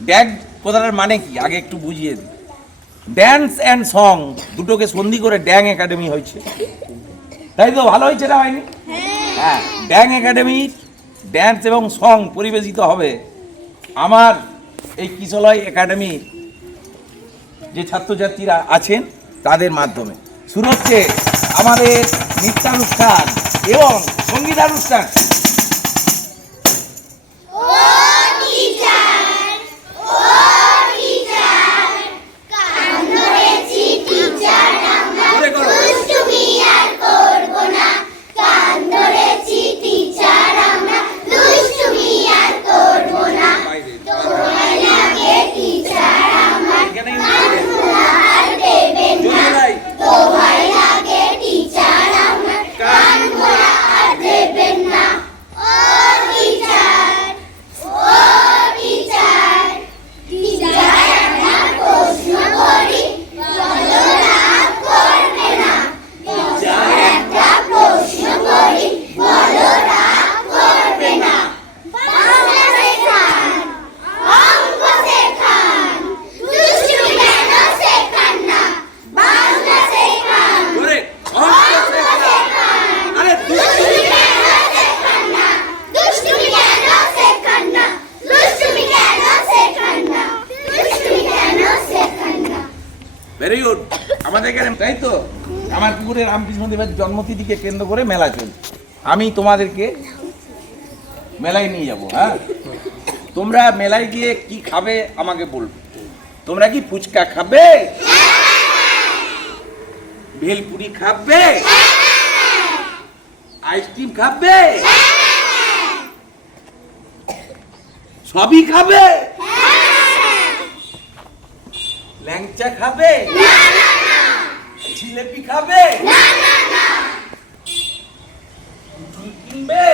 Dag কথাটার মানে কি আগে একটু বুঝিয়ে দিই। ড্যান্স অ্যান্ড সং দুটোকে সন্ধি করে ড্যাং একাডেমি হয়েছে, তাই তো? ভালো হয়েছে না হয়নি? হ্যাঁ, ড্যাং একাডেমির ড্যান্স এবং সং পরিবেশিত হবে আমার এই কিশলয় একাডেমির যে ছাত্রছাত্রীরা আছেন তাদের মাধ্যমে। শুরু হচ্ছে আমাদের নৃত্যানুষ্ঠান এবং সঙ্গীতানুষ্ঠান। Very good. আমাদের এখানে তাই তো আমার পুকুরে রামকৃষ্ণদেবের জন্মতিথিকে কেন্দ্র করে মেলা চলছে। আমি তোমাদেরকে মেলায় নিয়ে যাব। হ্যাঁ, তোমরা মেলায় গিয়ে কি খাবে আমাকে বলবে। তোমরা কি ফুচকা খাবে, ভেলপুরি খাবে, আইসক্রিম খাবে, সবই খাবে? ল্যাংচা খাবে, জিলেপি খাবে, কিনবে?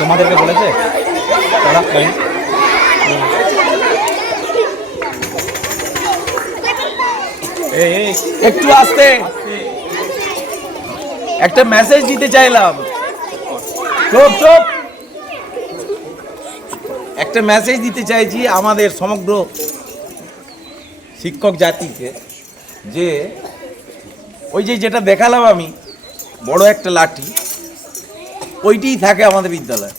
তোমাদেরকে বলেছে একটু আসতে একটা মেসেজ দিতে চাইলাম। চুপ চুপ, একটা মেসেজ দিতে চাইছি আমাদের সমগ্র শিক্ষক জাতিকে, যে ওই যে যেটা দেখালাম আমি বড় একটা লাঠি, ওইটিই থাকে আমাদের বিদ্যালয়ে,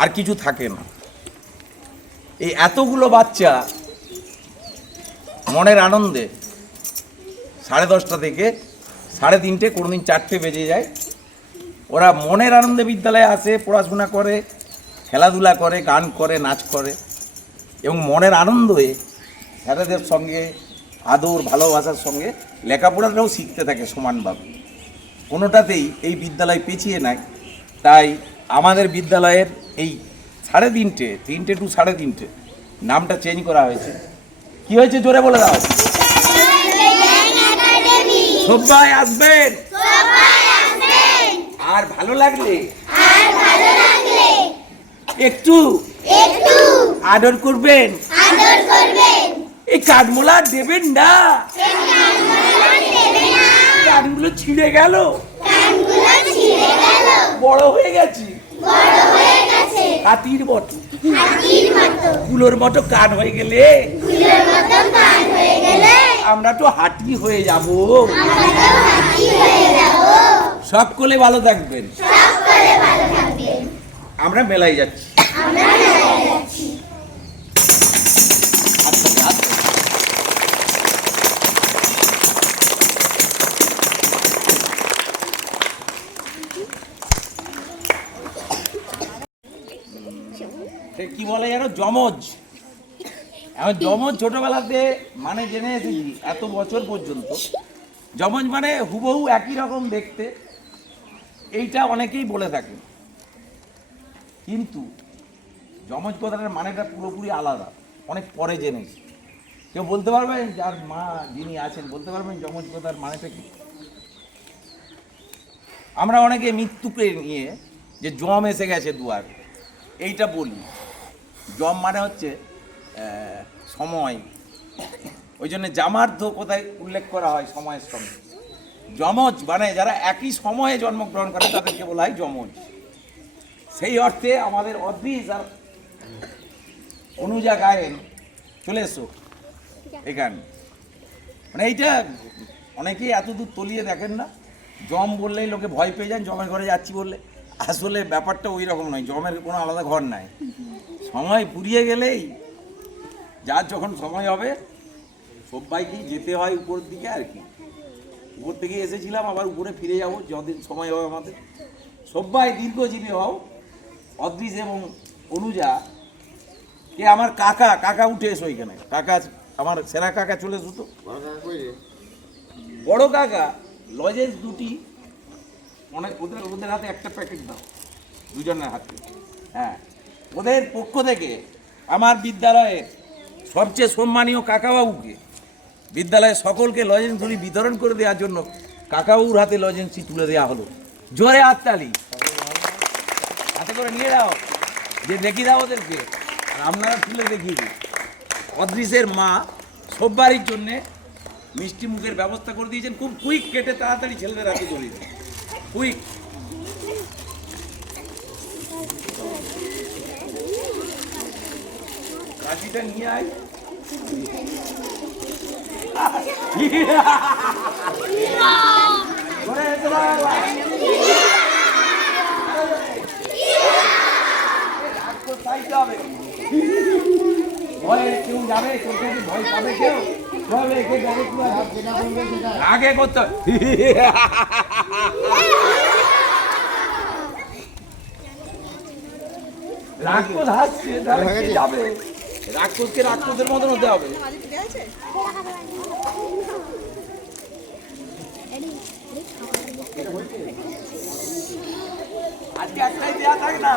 আর কিছু থাকে না। এই এতগুলো বাচ্চা মনের আনন্দে 10:30 থেকে 3:30, কোনোদিন 4টে বেজে যায়, ওরা মনের আনন্দে বিদ্যালয়ে আসে, পড়াশোনা করে, খেলাধুলা করে, গান করে, নাচ করে, এবং মনের আনন্দে স্যারেদের সঙ্গে আদর ভালোবাসার সঙ্গে লেখাপড়াটাও শিখতে থাকে সমানভাবে। কোনোটাতেই এই বিদ্যালয় পিছিয়ে নাই। তাই আমাদের বিদ্যালয়ের এই 3:30 টু 3:30 নামটা চেঞ্জ করা হয়েছে। কি হয়েছে জোরে বলে দাও। সবাই আসবেন, আর ভালো লাগলে একটু আদর করবেন। এই কাঠমোলা দেবেন না, কানগুলো ছিঁড়ে গেল, বড় হয়ে গেছি, হাতির মতো, কুলোর মতো কান হয়ে গেলে আমরা তো হাতি হয়ে যাব। সকলে ভালো থাকবেন। আমরা মেলায় যাচ্ছি। বলে যেন যমজ। এখন যমজ ছোটবেলাতে মানে জেনে এসেছি এত বছর পর্যন্ত, যমজ মানে হুবহু একই রকম দেখতে, এইটা অনেকেই বলে থাকে। কিন্তু যমজ কথাটার মানেটা পুরোপুরি আলাদা, অনেক পরে জেনেছি। কেউ বলতে পারবেন, যার মা যিনি আছেন বলতে পারবেন যমজ কথার মানেটা কি? আমরা অনেকে মৃত্যুকে নিয়ে যে জম এসে গেছে দুয়ার, এইটা বলি। জম মানে হচ্ছে সময়, ওই জন্য জামার্ধ কোথায় উল্লেখ করা হয় সময়ের সঙ্গে। যমজ মানে যারা একই সময়ে জন্মগ্রহণ করে তাদেরকে বলা হয় যমজ। সেই অর্থে আমাদের অদ্রিজ আর অনুজা গায়েন চলে এসো এখানে, মানে এইটা অনেকেই এত দূর তলিয়ে দেখেন না। জম বললেই লোকে ভয় পেয়ে যান, জমের ঘরে যাচ্ছি বললে। আসলে ব্যাপারটা ওই রকম নয়, জমের কোনো আলাদা ঘর নাই। সময় পুরিয়ে গেলেই যার যখন সময় হবে সবাইকেই যেতে হয় উপরের দিকে আর কি। উপর থেকে এসেছিলাম, আবার উপরে ফিরে যাব যতদিন সময় হবে আমাদের। সবাই দীর্ঘজীবী হও। অদ্রিজ এবং অনুজা কে আমার কাকা, কাকা উঠে এসো এখানে। কাকা আমার সেরা কাকা চলে এসো তো। বড় কাকা লজেন্স দুটি, অনেক ওদের হাতে একটা প্যাকেট দাও, দুজনের হাতে। হ্যাঁ, ওদের পক্ষ থেকে আমার বিদ্যালয়ের সবচেয়ে সম্মানীয় কাকাবাবুকে, বিদ্যালয়ের সকলকে লজেন্স দুটি বিতরণ করে দেওয়ার জন্য কাকাবাবুর হাতে লজেন্সটি তুলে দেওয়া হলো। জোরে হাততালি হাতে করে নিয়ে যাও, যে দেখিয়ে দাও ওদেরকে, আর আপনারা তুলে দেখিয়ে দিন। অদ্রিজের মা সববারই জন্যে মিষ্টি মুখের ব্যবস্থা করে দিয়েছেন, খুব কুইক কেটে তাড়াতাড়ি ছেলেদের হাতে ধরে দিন, কুইক। কাশিটা নিয়ে আয়। ভয় কেউ যাবে, ভয় পাবে কেউ? আগে করতে রাক্ষস হাসছে, যাবে রাক্ষসকে রাক্ষসের মতন হতে হবে। আজকে একটাই দেয়া থাকে না।